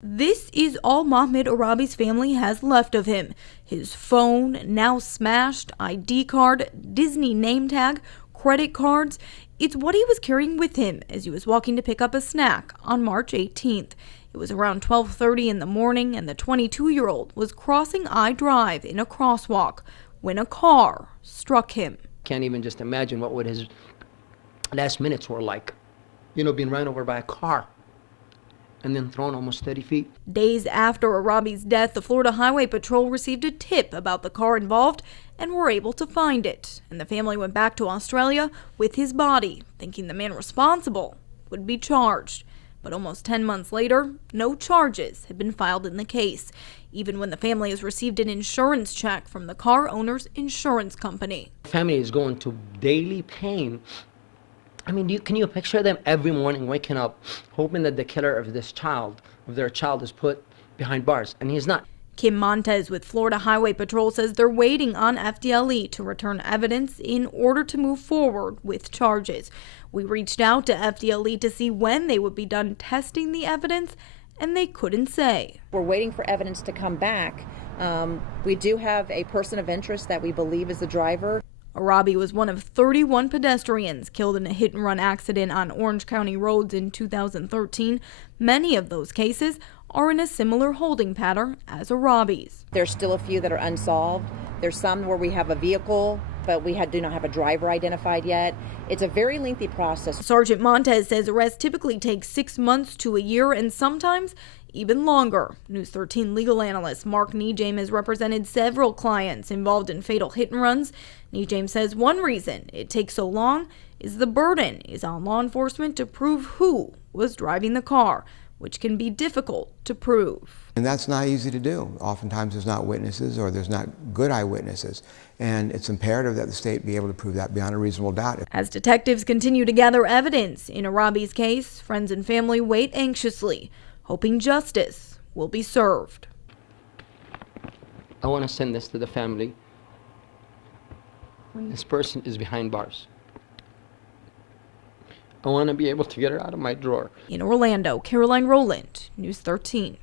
This is all Mahmoud Arabi's family has left of him. His phone, now smashed, ID card, Disney name tag, credit cards. It's what he was carrying with him as he was walking to pick up a snack on March 18th. It was around 12:30 in the morning, and the 22-year-old was crossing I Drive in a crosswalk when a car struck him. Can't even just imagine what would his last minutes were like. Being run over by a car and then thrown almost 30 feet. Days after Arabi's death, the Florida Highway Patrol received a tip about the car involved and were able to find it. And the family went back to Australia with his body, thinking the man responsible would be charged. But almost 10 months later, no charges had been filed in the case, even when the family has received an insurance check from the car owner's insurance company. The family is going to daily pain. I mean, can you picture them every morning waking up, hoping that the killer of their child is put behind bars, and he's not. Kim Montez with Florida Highway Patrol says they're waiting on FDLE to return evidence in order to move forward with charges. We reached out to FDLE to see when they would be done testing the evidence, and they couldn't say. We're waiting for evidence to come back. We do have a person of interest that we believe is the driver. Arabi was one of 31 pedestrians killed in a hit-and-run accident on Orange County roads in 2013. Many of those cases are in a similar holding pattern as Arabi's. There's still a few that are unsolved. There's some where we have a vehicle, but we do not have a driver identified yet. It's a very lengthy process. Sergeant Montez says arrests typically take 6 months to a year and sometimes even longer. News 13 legal analyst Mark Nejame has represented several clients involved in fatal hit-and-runs. Nejame says one reason it takes so long is the burden is on law enforcement to prove who was driving the car, which can be difficult to prove. And that's not easy to do. Oftentimes there's not witnesses or there's not good eyewitnesses. And it's imperative that the state be able to prove that beyond a reasonable doubt. As detectives continue to gather evidence in Arabi's case, friends and family wait anxiously, hoping justice will be served. I want to send this to the family when this person is behind bars. I want to be able to get her out of my drawer. In Orlando, Caroline Rowland, News 13.